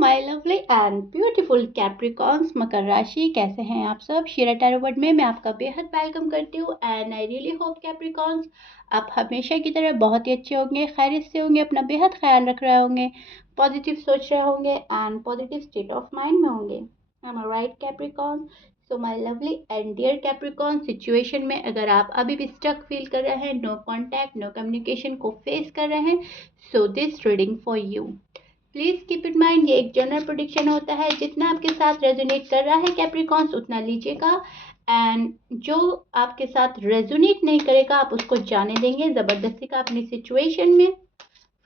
My lovely and beautiful Capricorns, मकर राशि, कैसे हैं आप सब। शीरा टैरो वर्ड में मैं आपका बेहद वेलकम करती हूँ and I really hope Capricorns आप हमेशा की तरह बहुत ही अच्छे होंगे, खैरियत से होंगे, अपना बेहद ख्याल रख रहे होंगे, पॉजिटिव सोच रहे होंगे and positive state of mind में होंगे। I am right Capricorn. So my lovely and dear Capricorn, situation में अगर आप अभी भी स्टक फील कर रहे हैं, नो कॉन्टैक्ट नो कम्युनिकेशन को फेस कर रहे हैं, so this reading for you. Please keep in mind ये एक जनरल प्रेडिक्शन होता है, जितना आपके साथ रेजोनेट कर रहा है कैप्रिकॉन्स उतना लीजिएगा एंड जो आपके साथ रेजोनेट नहीं करेगा आप उसको जाने देंगे। जबरदस्ती का अपनी सिचुएशन में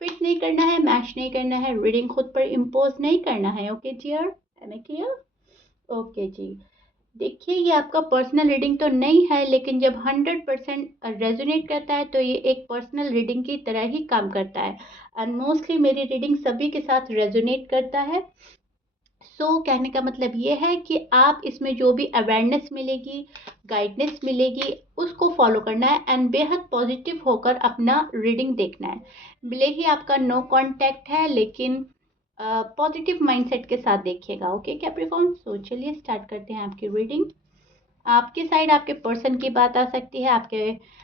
फिट नहीं करना है, मैच नहीं करना है, रीडिंग खुद पर इम्पोज नहीं करना है। Okay dear, am I clear? Okay जी, देखिए ये आपका पर्सनल रीडिंग तो नहीं है, लेकिन जब 100% रेजोनेट करता है तो ये एक पर्सनल रीडिंग की तरह ही काम करता है एंड मोस्टली मेरी रीडिंग सभी के साथ रेजोनेट करता है। कहने का मतलब ये है कि आप इसमें जो भी अवेयरनेस मिलेगी, गाइडनेस मिलेगी, उसको फॉलो करना है एंड बेहद पॉजिटिव होकर अपना रीडिंग देखना है। भले ही आपका नो कांटेक्ट है, लेकिन पॉजिटिव माइंडसेट के साथ देखिएगा। ओके कैप्रिकॉर्न, सो चलिए स्टार्ट करते हैं आपकी रीडिंग। आपके साइड आपके पर्सन की बात आ सकती है। आपके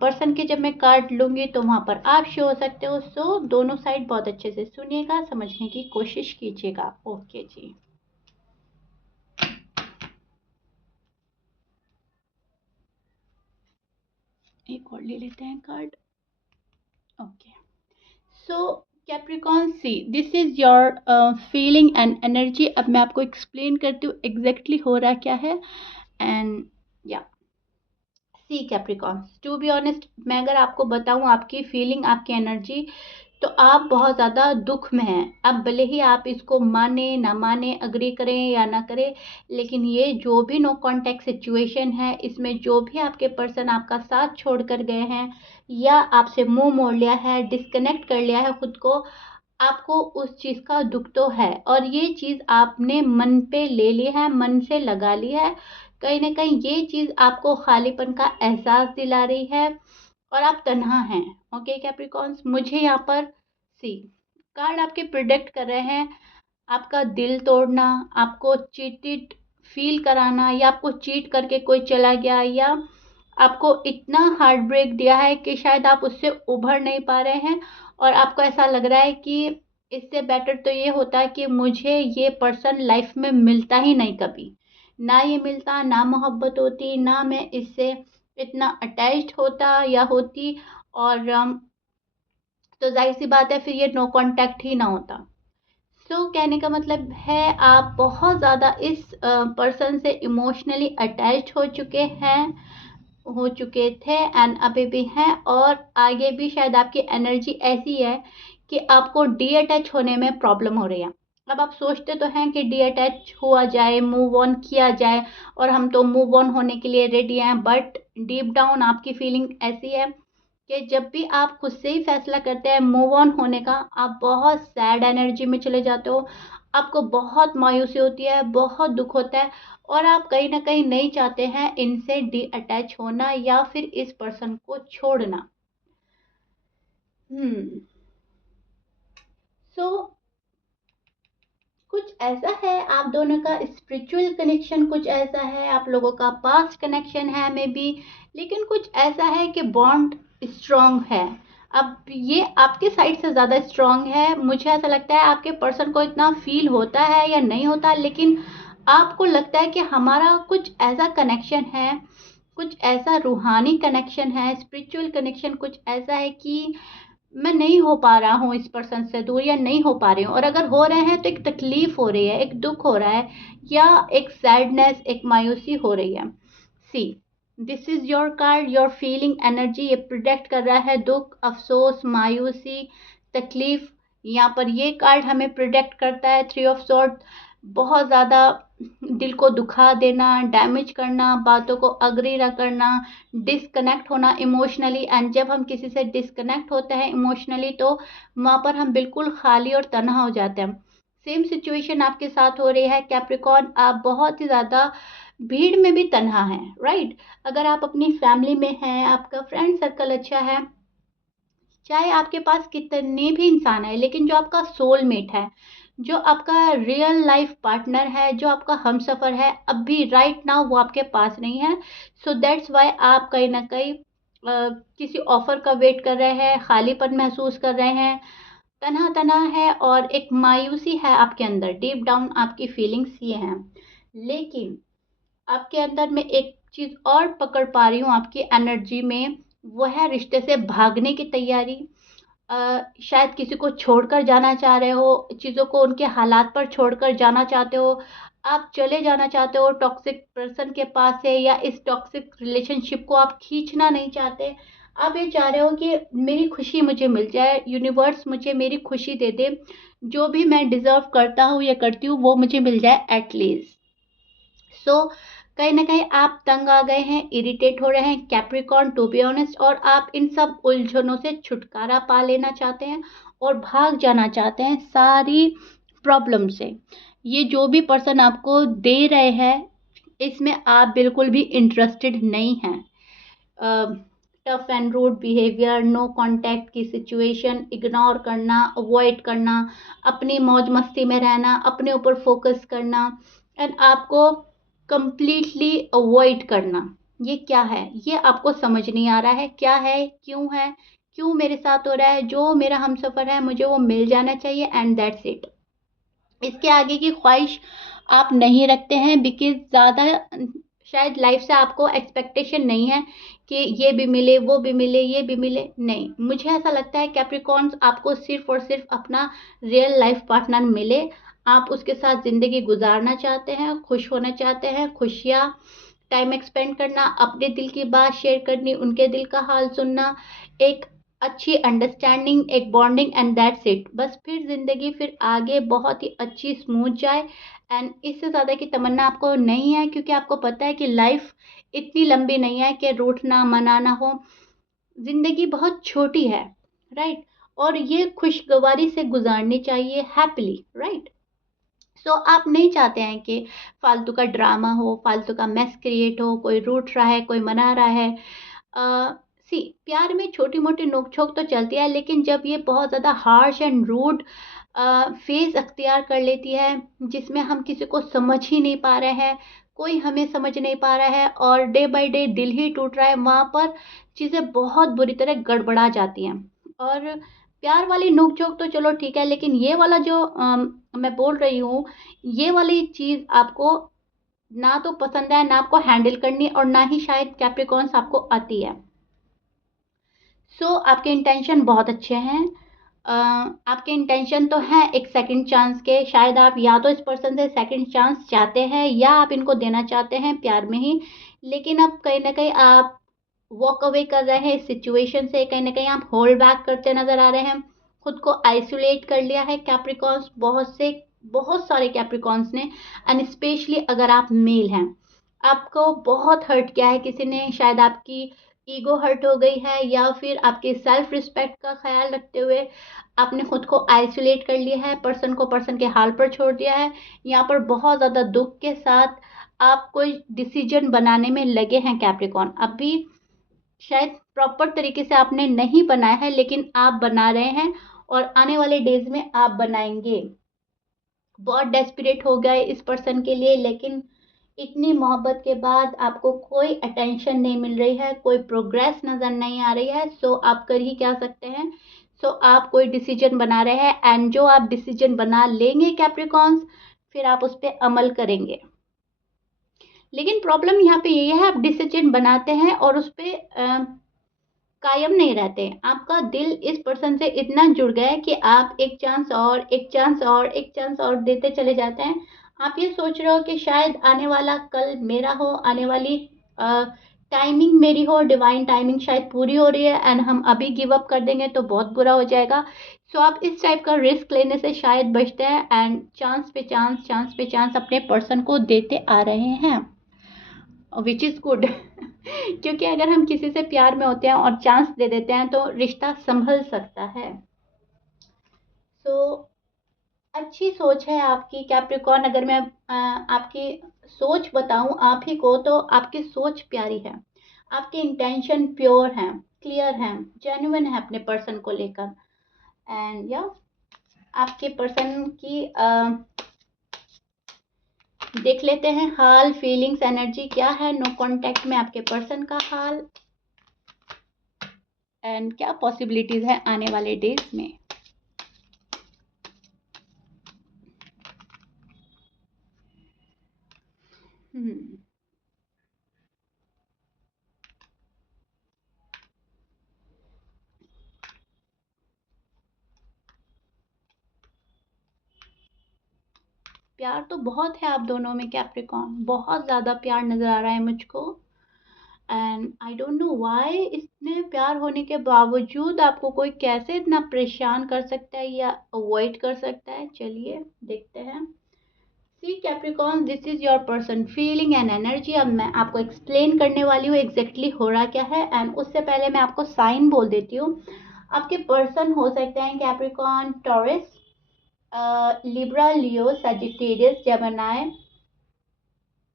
पर्सन के जब मैं कार्ड लूँगी तो वहाँ पर आप शो हो सकते हो। सो दोनों साइड बहुत अच्छे से सुनिएगा, समझने की कोशिश कीजिएगा। ओके जी, एक और ले लेते हैं card. Okay, so Capricorn, see this is your feeling and energy. अब मैं आपको एक्सप्लेन करती हूँ एग्जैक्टली हो रहा क्या है एंड या सी कैप्रिकॉन, टू बी ऑनेस्ट मैं अगर आपको बताऊं आपकी फीलिंग, आपकी एनर्जी, तो आप बहुत ज़्यादा दुख में हैं। अब भले ही आप इसको माने ना माने, अग्री करें या ना करें, लेकिन ये जो भी नो कॉन्टैक्ट सिचुएशन है, इसमें जो भी आपके पर्सन आपका साथ छोड़ कर गए हैं या आपसे मुंह मोड़ लिया है, डिस्कनेक्ट कर लिया है खुद को, आपको उस चीज़ का दुख तो है और ये चीज़ आपने मन पे ले ली है, मन से लगा ली है। कहीं ना कहीं ये चीज़ आपको खालीपन का एहसास दिला रही है और आप तन्हा हैं। ओके कैप्रिकॉन्स, मुझे यहाँ पर सी कार्ड आपके प्रिडिक्ट कर रहे हैं आपका दिल तोड़ना, आपको चीटेड फील कराना, या आपको चीट करके कोई चला गया, या आपको इतना हार्ट ब्रेक दिया है कि शायद आप उससे उभर नहीं पा रहे हैं और आपको ऐसा लग रहा है कि इससे बेटर तो ये होता है कि मुझे ये पर्सन लाइफ में मिलता ही नहीं कभी, ना ये मिलता, ना मोहब्बत होती, ना मैं इससे इतना अटैच्ड होता या होती, और तो जाहिर सी बात है फिर ये नो कांटेक्ट ही ना होता। कहने का मतलब है आप बहुत ज़्यादा इस पर्सन से इमोशनली अटैच्ड हो चुके थे एंड अभी भी हैं, और आगे भी शायद आपकी एनर्जी ऐसी है कि आपको डी अटैच होने में प्रॉब्लम हो रही है। अब आप सोचते तो हैं कि डी अटैच हुआ जाए, मूव ऑन किया जाए, और हम तो मूव ऑन होने के लिए रेडी हैं, बट डीप डाउन आपकी फीलिंग ऐसी है कि जब भी आप खुद से ही फैसला करते हैं मूव ऑन होने का, आप बहुत सैड एनर्जी में चले जाते हो, आपको बहुत मायूसी होती है, बहुत दुख होता है, और आप कहीं ना कहीं नहीं चाहते हैं इनसे डी अटैच होना या फिर इस पर्सन को छोड़ना। सो कुछ ऐसा है आप दोनों का स्पिरिचुअल कनेक्शन, कुछ ऐसा है आप लोगों का पास्ट कनेक्शन है मे बी, लेकिन कुछ ऐसा है कि बॉन्ड स्ट्रांग है। अब ये आपके साइड से ज़्यादा स्ट्रांग है। मुझे ऐसा लगता है आपके पर्सन को इतना फील होता है या नहीं होता, लेकिन आपको लगता है कि हमारा कुछ ऐसा कनेक्शन है, कुछ ऐसा रूहानी कनेक्शन है, स्पिरिचुअल कनेक्शन कुछ ऐसा है कि मैं नहीं हो पा रहा हूँ इस पर्सन से दूर, या नहीं हो पा रही हूँ, और अगर हो रहे हैं तो एक तकलीफ हो रही है, एक दुख हो रहा है, या एक सैडनेस, एक मायूसी हो रही है। See this is your card, your feeling energy, ये प्रोडक्ट कर रहा है दुख, अफसोस, मायूसी, तकलीफ। यहाँ पर ये कार्ड हमें प्रोडक्ट करता है थ्री ऑफ सॉर्ड, बहुत ज़्यादा दिल को दुखा देना, डैमेज करना, बातों को अग्री न करना, डिसकनेक्ट होना इमोशनली। एंड जब हम किसी से डिसकनेक्ट होते हैं इमोशनली तो वहाँ पर हम बिल्कुल खाली और तन्हा हो जाते हैं। सेम सिचुएशन आपके साथ हो रही है कैप्रिकॉर्न, आप बहुत ही ज़्यादा भीड़ में भी तन्हा हैं, राइट। अगर आप अपनी फैमिली में हैं, आपका फ्रेंड सर्कल अच्छा है, चाहे आपके पास कितने भी इंसान है, लेकिन जो आपका सोलमेट है, जो आपका रियल लाइफ पार्टनर है, जो आपका हमसफ़र है, अभी राइट नाउ वो आपके पास नहीं है। सो दैट्स वाई आप कहीं ना कहीं किसी ऑफर का वेट कर रहे हैं, खालीपन महसूस कर रहे हैं, तनहा तनहा है और एक मायूसी है आपके अंदर। डीप डाउन आपकी फीलिंग्स ये हैं। लेकिन आपके अंदर मैं एक चीज़ और पकड़ पा रही हूँ आपकी एनर्जी में, वो है रिश्ते से भागने की तैयारी। शायद किसी को छोड़कर जाना चाह रहे हो, चीज़ों को उनके हालात पर छोड़कर जाना चाहते हो, आप चले जाना चाहते हो टॉक्सिक पर्सन के पास से, या इस टॉक्सिक रिलेशनशिप को आप खींचना नहीं चाहते। आप ये चाह रहे हो कि मेरी खुशी मुझे मिल जाए, यूनिवर्स मुझे मेरी खुशी दे दे, जो भी मैं डिज़र्व करता हूँ या करती हूँ वो मुझे मिल जाए एटलीस्ट। सो कहीं ना कहीं आप तंग आ गए हैं, इरिटेट हो रहे हैं कैप्रिकॉर्न टू बी ऑनेस्ट, और आप इन सब उलझनों से छुटकारा पा लेना चाहते हैं और भाग जाना चाहते हैं सारी प्रॉब्लम से। ये जो भी पर्सन आपको दे रहे हैं, इसमें आप बिल्कुल भी इंटरेस्टेड नहीं हैं। Tough and rude behaviour, no contact की सिचुएशन, इग्नोर करना, अवॉइड करना, अपनी मौज मस्ती में रहना, अपने ऊपर फोकस करना, एंड आपको कंप्लीटली अवॉइड करना। ये क्या है? ये आपको समझ नहीं आ रहा है क्या है, क्यों मेरे साथ हो रहा है, जो मेरा हमसफ़र है मुझे वो मिल जाना चाहिए एंड दैट्स इट। इसके आगे की ख्वाहिश आप नहीं रखते हैं, बिकॉज़ ज़्यादा शायद लाइफ से आपको एक्सपेक्टेशन नहीं है कि ये भी मिले, वो भी मिले, ये भी मिले। नहीं, मुझे ऐसा लगता है कैप्रिकॉर्न्स, आपको सिर्फ़ और सिर्फ़ अपना रियल लाइफ पार्टनर मिले। आप उसके साथ ज़िंदगी गुज़ारना चाहते हैं, खुश होना चाहते हैं, खुशियाँ टाइम एक्सपेंड करना, अपने दिल की बात शेयर करनी, उनके दिल का हाल सुनना, एक अच्छी अंडरस्टैंडिंग, एक बॉन्डिंग एंड दैट्स इट। बस फिर ज़िंदगी फिर आगे बहुत ही अच्छी स्मूथ जाए, एंड इससे ज़्यादा की तमन्ना आपको नहीं है, क्योंकि आपको पता है कि लाइफ इतनी लंबी नहीं है कि रूठना मनाना हो। ज़िंदगी बहुत छोटी है, राइट? और ये खुशगवारी से गुजारनी चाहिए, हैप्पीली, राइट? सो आप नहीं चाहते हैं कि फालतू का ड्रामा हो, फालतू का मेस क्रिएट हो, कोई रूठ रहा है, कोई मना रहा है। सी, प्यार में छोटी मोटी नोक झोंक तो चलती है, लेकिन जब ये बहुत ज़्यादा हार्श एंड रूड फेज अख्तियार कर लेती है, जिसमें हम किसी को समझ ही नहीं पा रहे हैं, कोई हमें समझ नहीं पा रहा है, और डे बाय डे दिल ही टूट रहा है, वहाँ पर चीज़ें बहुत बुरी तरह गड़बड़ा जाती हैं। और प्यार वाली नोक झोंक तो चलो ठीक है, लेकिन ये वाला जो मैं बोल रही हूँ, ये वाली चीज़ आपको ना तो पसंद है, ना आपको हैंडल करनी, और ना ही शायद कैप्रिकॉर्न्स आपको आती है। आपके इंटेंशन बहुत अच्छे हैं। आपके इंटेंशन तो हैं एक सेकंड चांस के, शायद आप या तो इस पर्सन से सेकंड चांस चाहते हैं, या आप इनको देना चाहते हैं प्यार में ही। लेकिन अब कहीं ना कहीं आप वॉक अवे कर रहे हैं इस सिचुएशन से, कहीं ना कहीं आप होल्ड बैक करते नजर आ रहे हैं, खुद को आइसोलेट कर लिया है कैप्रिकॉर्न्स, बहुत सारे कैप्रिकॉर्न्स ने। एंड स्पेशली अगर आप मेल हैं, आपको बहुत हर्ट किया है किसी ने, शायद आपकी ईगो हर्ट हो गई है, या फिर आपके सेल्फ रिस्पेक्ट का ख्याल रखते हुए आपने खुद को आइसोलेट कर लिया है, पर्सन को पर्सन के हाल पर छोड़ दिया है। यहाँ पर बहुत ज़्यादा दुख के साथ आप कोई डिसीजन बनाने में लगे हैं कैप्रिकॉर्न। अभी शायद प्रॉपर तरीके से आपने नहीं बनाया है, लेकिन आप बना रहे हैं, और आने वाले डेज में आप बनाएंगे। बहुत डेस्परेट हो गए इस पर्सन के लिए, लेकिन इतनी मोहब्बत के बाद आपको कोई अटेंशन नहीं मिल रही है, कोई प्रोग्रेस नज़र नहीं आ रही है। आप कर ही क्या सकते हैं? आप कोई डिसीजन बना रहे हैं, एंड जो आप डिसीजन बना लेंगे कैप्रिकॉर्न्स, फिर आप उस पर अमल करेंगे। लेकिन प्रॉब्लम यहाँ पे ये है, आप डिसीजन बनाते हैं और उस पर कायम नहीं रहते। आपका दिल इस पर्सन से इतना जुड़ गया है कि आप एक चांस और, एक चांस और, एक चांस और देते चले जाते हैं। आप ये सोच रहे हो कि शायद आने वाला कल मेरा हो, आने वाली टाइमिंग मेरी हो, डिवाइन टाइमिंग शायद पूरी हो रही है, एंड हम अभी गिव अप कर देंगे तो बहुत बुरा हो जाएगा। आप इस टाइप का रिस्क लेने से शायद बचते हैं, एंड चांस पे चांस अपने पर्सन को देते आ रहे हैं, विच इज़ गुड। क्योंकि अगर हम किसी से प्यार में होते हैं और चांस दे देते हैं, तो रिश्ता संभल सकता है। सो अच्छी सोच है आपकी कैप्रिकॉर्न। अगर मैं आपकी सोच बताऊं आप ही को, तो आपकी सोच प्यारी है, आपके इंटेंशन प्योर हैं, क्लियर हैं, जेन्युइन है अपने पर्सन को लेकर, एंड या आपके पर्सन की देख लेते हैं हाल, फीलिंग्स, एनर्जी क्या है नो कांटेक्ट में आपके पर्सन का हाल, एंड क्या पॉसिबिलिटीज है आने वाले डेज में। हम्म प्यार तो बहुत है आप दोनों में कैप्रिकॉर्न, बहुत ज़्यादा प्यार नज़र आ रहा है मुझको। And I don't know why इतने प्यार होने के बावजूद आपको कोई कैसे इतना परेशान कर सकता है या अवॉइड कर सकता है। चलिए देखते हैं। See Capricorn, this is your person feeling and energy. अब मैं आपको एक्सप्लेन करने वाली हूँ एग्जैक्टली हो रहा क्या है, एंड उससे पहले मैं आपको साइन बोल देती हूँ। आपके पर्सन हो सकते हैं Capricorn, Taurus, Libra, Leo, Sagittarius, Gemini,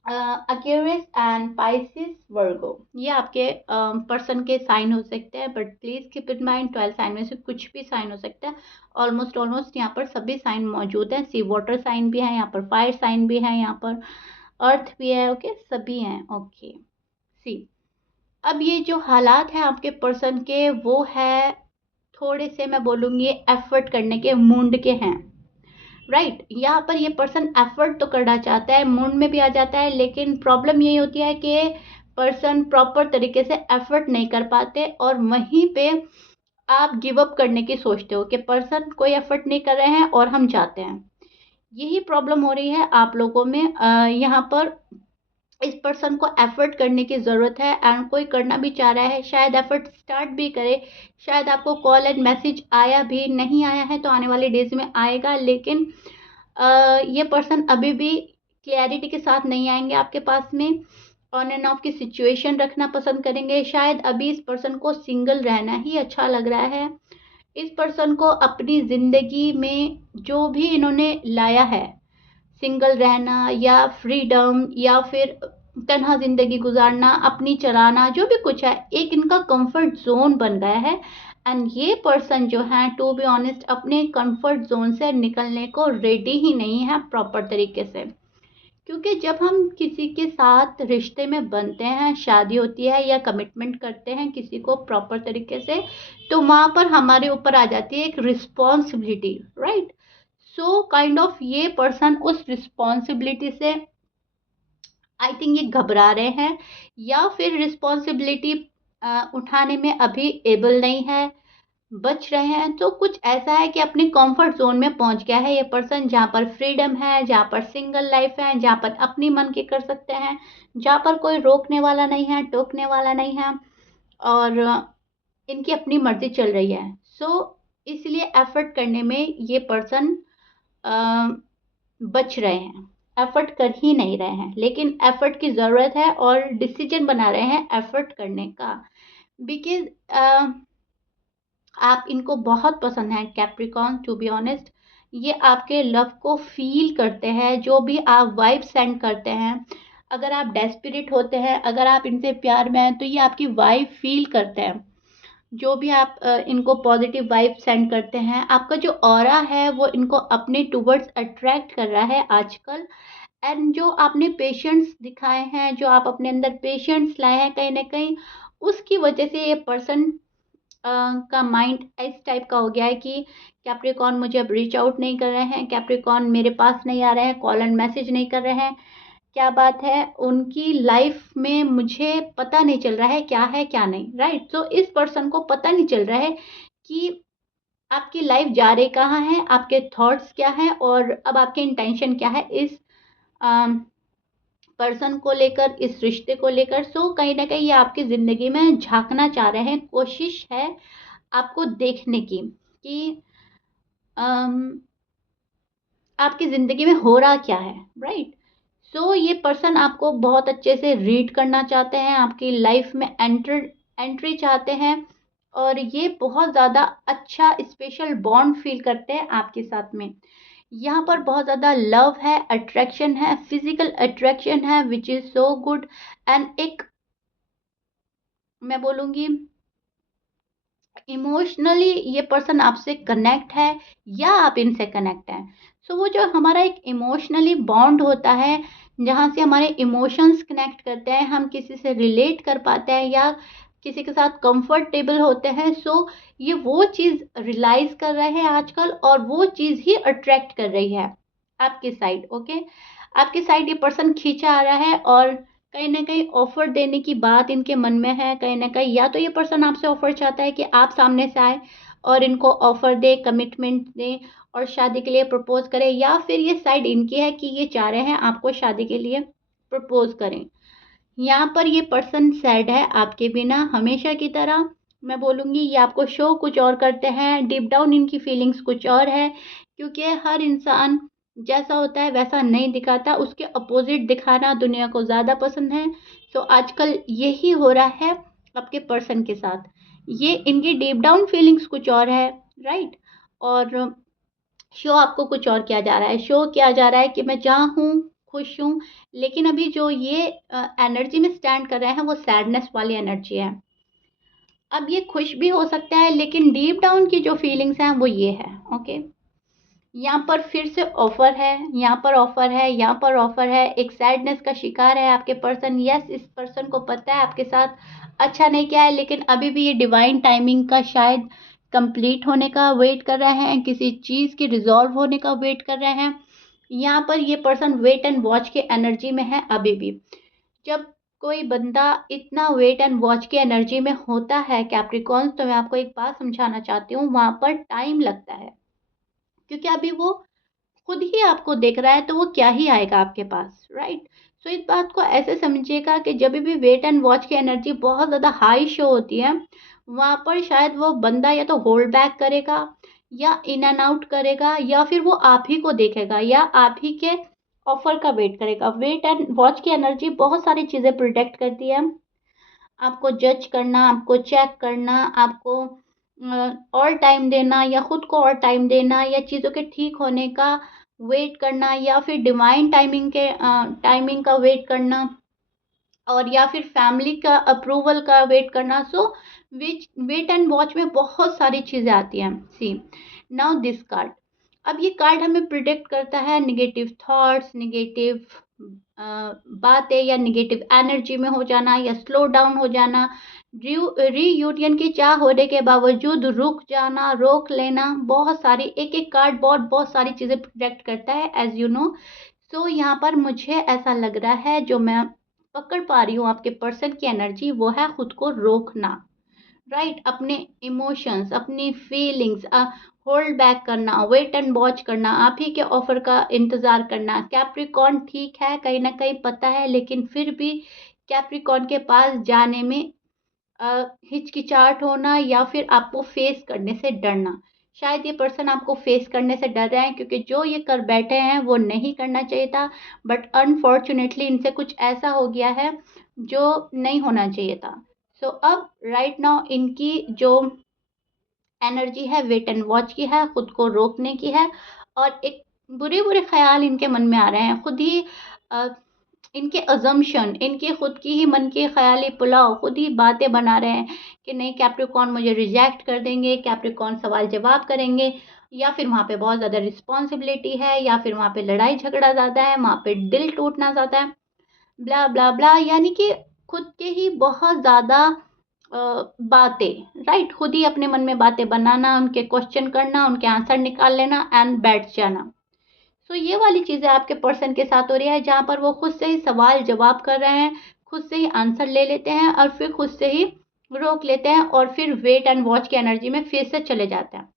Aquarius and Pisces, Virgo. ये आपके पर्सन के साइन हो सकते हैं, but please keep in mind 12 sign में से कुछ भी साइन हो सकता है। ऑलमोस्ट ऑलमोस्ट यहाँ पर सभी साइन मौजूद हैं। सी वाटर साइन भी है यहाँ पर, फायर साइन भी है यहाँ पर, अर्थ भी है। ओके सभी हैं। ओके सी, अब ये जो हालात हैं आपके पर्सन के वो है थोड़े से मैं बोलूँगी एफर्ट करने के मूड के हैं। राइट यहाँ पर ये पर्सन एफर्ट तो करना चाहता है, मूड में भी आ जाता है, लेकिन प्रॉब्लम यही होती है कि पर्सन प्रॉपर तरीके से एफर्ट नहीं कर पाते, और वहीं पे आप गिव अप करने की सोचते हो कि पर्सन कोई एफर्ट नहीं कर रहे हैं और हम चाहते हैं। यही प्रॉब्लम हो रही है आप लोगों में। यहाँ पर इस पर्सन को एफर्ट करने की ज़रूरत है, एंड कोई करना भी चाह रहा है, शायद एफर्ट स्टार्ट भी करे, शायद आपको कॉल एंड मैसेज आया भी नहीं आया है तो आने वाले डेज में आएगा, लेकिन ये पर्सन अभी भी क्लैरिटी के साथ नहीं आएंगे आपके पास में। ऑन एंड ऑफ की सिचुएशन रखना पसंद करेंगे। शायद अभी इस पर्सन को सिंगल रहना ही अच्छा लग रहा है। इस पर्सन को अपनी ज़िंदगी में जो भी इन्होंने लाया है, सिंगल रहना या फ्रीडम या फिर तन्हा ज़िंदगी गुजारना, अपनी चलाना, जो भी कुछ है, एक इनका कंफर्ट जोन बन गया है। एंड ये पर्सन जो है टू बी ऑनेस्ट अपने कंफर्ट जोन से निकलने को रेडी ही नहीं है प्रॉपर तरीके से। क्योंकि जब हम किसी के साथ रिश्ते में बनते हैं, शादी होती है या कमिटमेंट करते हैं किसी को प्रॉपर तरीके से, तो वहाँ पर हमारे ऊपर आ जाती है एक responsibility. Right, so kind of ये पर्सन उस रिस्पॉन्सिबिलिटी से आई थिंक ये घबरा रहे हैं, या फिर रिस्पॉन्सिबिलिटी उठाने में अभी एबल नहीं है, बच रहे हैं। तो कुछ ऐसा है कि अपने कंफर्ट जोन में पहुंच गया है ये पर्सन, जहाँ पर फ्रीडम है, जहाँ पर सिंगल लाइफ है, जहाँ पर अपनी मन की कर सकते हैं, जहाँ पर कोई रोकने वाला नहीं है, टोकने वाला नहीं है, और इनकी अपनी मर्जी चल रही है। सो इसलिए एफर्ट करने में ये पर्सन बच रहे हैं, एफर्ट कर ही नहीं रहे हैं, लेकिन एफर्ट की ज़रूरत है और डिसीजन बना रहे हैं एफर्ट करने का। बिकॉज आप इनको बहुत पसंद हैं कैप्रिकॉर्न, टू बी ऑनेस्ट। ये आपके लव को फील करते हैं, जो भी आप वाइब सेंड करते हैं। अगर आप डेस्परेट होते हैं, अगर आप इनसे प्यार में हैं, तो ये आपकी वाइब फील करते हैं। जो भी आप इनको पॉजिटिव वाइब सेंड करते हैं, आपका जो ऑरा है वो इनको अपने टूवर्ड्स अट्रैक्ट कर रहा है आजकल। एंड जो आपने पेशेंस दिखाए हैं, जो आप अपने अंदर पेशेंस लाए हैं कहीं ना कहीं, उसकी वजह से ये पर्सन का माइंड इस टाइप का हो गया है कि कैप्रिकॉर्न मुझे अब रीच आउट नहीं कर रहे हैं, कैप्रिकॉर्न मेरे पास नहीं आ रहे हैं, कॉल एंड मैसेज नहीं कर रहे हैं। क्या बात है, उनकी लाइफ में मुझे पता नहीं चल रहा है क्या नहीं। राइट, तो इस पर्सन को पता नहीं चल रहा है कि आपकी लाइफ जा रही कहाँ है, आपके थॉट्स क्या हैं, और अब आपके इंटेंशन क्या है इस पर्सन को लेकर, इस रिश्ते को लेकर। सो कहीं ना कहीं ये आपकी ज़िंदगी में झांकना चाह रहे हैं, कोशिश है आपको देखने की कि अम, आपकी ज़िंदगी में हो रहा क्या है। राइट, सो ये पर्सन आपको बहुत अच्छे से रीड करना चाहते हैं, आपकी लाइफ में एंट्री चाहते हैं, और ये बहुत ज़्यादा अच्छा स्पेशल बॉन्ड फील करते हैं आपके साथ में। यहाँ पर बहुत ज़्यादा लव है, अट्रैक्शन है, फिजिकल अट्रैक्शन है, which is so good. And एक मैं बोलूँगी इमोशनली ये पर्सन आपसे कनेक्ट है या आप इनसे कनेक्ट हैं। सो वो जो हमारा एक इमोशनली बॉन्ड होता है, जहाँ से हमारे इमोशंस कनेक्ट करते हैं, हम किसी से रिलेट कर पाते हैं या किसी के साथ कंफर्टेबल होते हैं। सो ये वो चीज़ रियलाइज कर रहे हैं आजकल, और वो चीज़ ही अट्रैक्ट कर रही है आपकी साइड। ओके, आपकी साइड ये पर्सन खींचा आ रहा है, और कहीं न कहीं ऑफ़र देने की बात इनके मन में है। कहीं न कहीं या तो ये पर्सन आपसे ऑफ़र चाहता है कि आप सामने से आएँ और इनको ऑफ़र दें, कमिटमेंट दें और शादी के लिए प्रपोज़ करें, या फिर ये साइड इनकी है कि ये चाह रहे हैं आपको शादी के लिए प्रपोज़ करें। यहाँ पर ये पर्सन सैड है आपके बिना, हमेशा की तरह मैं बोलूँगी। ये आपको शो कुछ और करते हैं, डीप डाउन इनकी फीलिंग्स कुछ और है, क्योंकि हर इंसान जैसा होता है वैसा नहीं दिखाता, उसके अपोजिट दिखाना दुनिया को ज़्यादा पसंद है। सो आजकल यही हो रहा है आपके पर्सन के साथ। ये इनकी डीप डाउन फीलिंग्स कुछ और है, राइट? और शो आपको कुछ और किया जा रहा है। शो किया जा रहा है कि मैं जहाँ हूँ, खुश हूँ, लेकिन अभी जो ये एनर्जी में स्टैंड कर रहे हैं, वो सैडनेस वाली एनर्जी है। अब ये खुश भी हो सकता है, लेकिन डीप डाउन की जो फीलिंग्स हैं, वो ये है। ओके, यहाँ पर फिर से ऑफ़र है, यहाँ पर ऑफ़र है, यहाँ पर ऑफ़र है। एक सैडनेस का शिकार है आपके पर्सन। यस, इस पर्सन को पता है आपके साथ अच्छा नहीं किया है, लेकिन अभी भी ये डिवाइन टाइमिंग का शायद कंप्लीट होने का वेट कर रहे हैं, किसी चीज़ के रिज़ॉल्व होने का वेट कर रहे हैं। यहाँ पर ये पर्सन वेट एंड वॉच की एनर्जी में है अभी भी। जब कोई बंदा इतना वेट एंड वॉच की एनर्जी में होता है कैप्रिकॉर्न्स, तो मैं आपको एक बात समझाना चाहती हूँ, वहाँ पर टाइम लगता है, क्योंकि अभी वो खुद ही आपको देख रहा है, तो वो क्या ही आएगा आपके पास, राइट? सो इस बात को ऐसे समझिएगा कि जब भी वेट एंड वॉच की एनर्जी बहुत ज़्यादा हाई शो होती है, वहाँ पर शायद वो बंदा या तो होल्ड बैक करेगा, या इन एंड आउट करेगा, या फिर वो आप ही को देखेगा, या आप ही के ऑफर का वेट करेगा। वेट एंड वॉच की एनर्जी बहुत सारी चीज़ें प्रोटेक्ट करती है। आपको जज करना, आपको चेक करना, आपको और टाइम देना, या खुद को और टाइम देना, या चीज़ों के ठीक होने का वेट करना, या फिर डिवाइन टाइमिंग का वेट करना, और या फिर फैमिली का अप्रूवल का वेट करना। सो वेट एंड वॉच में बहुत सारी चीज़ें आती हैं। सी नाउ दिस कार्ड, अब ये कार्ड हमें प्रिडिक्ट करता है नेगेटिव थॉट्स, नेगेटिव बातें, या नेगेटिव एनर्जी में हो जाना, या स्लो डाउन हो जाना, रीयूनियन की चाह होने के बावजूद रुक जाना, रोक लेना। बहुत सारी, एक एक कार्ड बहुत बहुत सारी चीज़ें प्रोटेक्ट करता है, एज यू नो। सो यहाँ पर मुझे ऐसा लग रहा है, जो मैं पकड़ पा रही हूँ आपके पर्सन की एनर्जी, वो है खुद को रोकना, राइट? अपने इमोशंस, अपनी फीलिंग्स होल्ड बैक करना, वेट एंड वॉच करना, आप ही के ऑफर का इंतजार करना। कैप्रिकॉर्न ठीक है, कहीं ना कहीं पता है, लेकिन फिर भी कैप्रिकॉर्न के पास जाने में हिचकिचाहट होना, या फिर आपको फेस करने से डरना। शायद ये पर्सन आपको फेस करने से डर रहे हैं, क्योंकि जो ये कर बैठे हैं वो नहीं करना चाहिए था, बट अनफॉर्चुनेटली इनसे कुछ ऐसा हो गया है जो नहीं होना चाहिए था। सो अब राइट नाउ इनकी जो एनर्जी है वेट एंड वॉच की है, खुद को रोकने की है, और एक बुरे बुरे ख्याल इनके मन में आ रहे हैं। खुद ही अ, इनके अजम्पशन, इनके खुद की ही मन के ख्याली पुलाव, खुद ही बातें बना रहे हैं कि नहीं, कैप्रिकॉर्न मुझे रिजेक्ट कर देंगे, कैप्रिकॉर्न सवाल जवाब करेंगे, या फिर वहाँ पे बहुत ज़्यादा रिस्पॉन्सिबिलिटी है, या फिर वहाँ पे लड़ाई झगड़ा ज़्यादा है, वहाँ पे दिल टूटना ज़्यादा है, ब्ला ब्ला ब्ला। यानी कि खुद के ही बहुत ज़्यादा बातें, राइट? खुद ही अपने मन में बातें बनाना, उनके क्वेश्चन करना, उनके आंसर निकाल लेना एंड बैठ जाना। सो ये वाली चीज़ें आपके पर्सन के साथ हो रही है, जहाँ पर वो खुद से ही सवाल जवाब कर रहे हैं, खुद से ही आंसर ले लेते हैं, और फिर खुद से ही रोक लेते हैं, और फिर वेट एंड वॉच की एनर्जी में फिर से चले जाते हैं।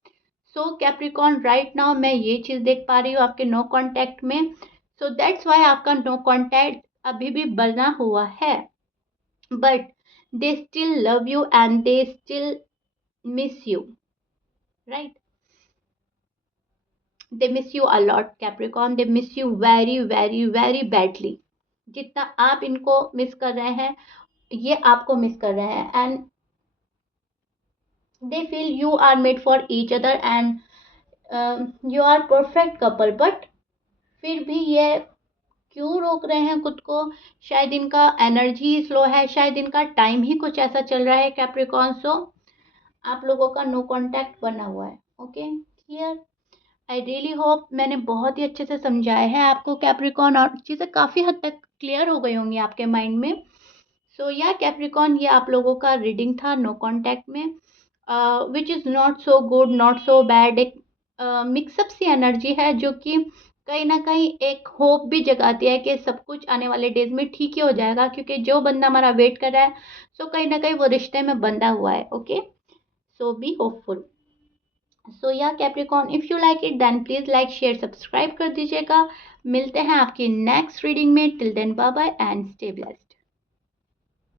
सो कैप्रिकॉर्न, राइट नाउ मैं ये चीज़ देख पा रही हूँ आपके नो कांटेक्ट में। सो दैट्स वाई आपका नो कांटेक्ट अभी भी बना हुआ है, but they still love you and they still miss you, right? They miss you a lot Capricorn, they miss you very very very badly. जितना आप इनको मिस कर रहे हैं, ये आपको मिस कर रहे हैं, and they feel you are made for each other, and you are perfect couple. But फिर भी ये क्यों रोक रहे हैं खुद को? शायद इनका एनर्जी स्लो है, शायद इनका टाइम ही कुछ ऐसा चल रहा है कैप्रिकॉर्न। सो आप लोगों का नो कांटेक्ट बना हुआ है। Okay, clear. I really hope मैंने बहुत ही अच्छे से समझाया है आपको कैप्रिकॉर्न, और चीज़ें काफ़ी हद तक क्लियर हो गई होंगी आपके माइंड में। सो या कैप्रिकॉर्न, ये आप लोगों का रीडिंग था नो कांटेक्ट में, which is not so good not so bad. एक मिक्सअप सी एनर्जी है जो कि कहीं ना कहीं एक होप भी जगाती है कि सब कुछ आने वाले डेज में ठीक ही हो जाएगा, क्योंकि जो बंदा हमारा वेट कर रहा है, सो कहीं ना कहीं वो रिश्ते में बंधा हुआ है। Okay, so be hopeful. So yeah Capricorn, if you like it then please like share subscribe कर दीजिएगा। मिलते हैं आपकी नेक्स्ट रीडिंग में। Till then bye bye and stay blessed.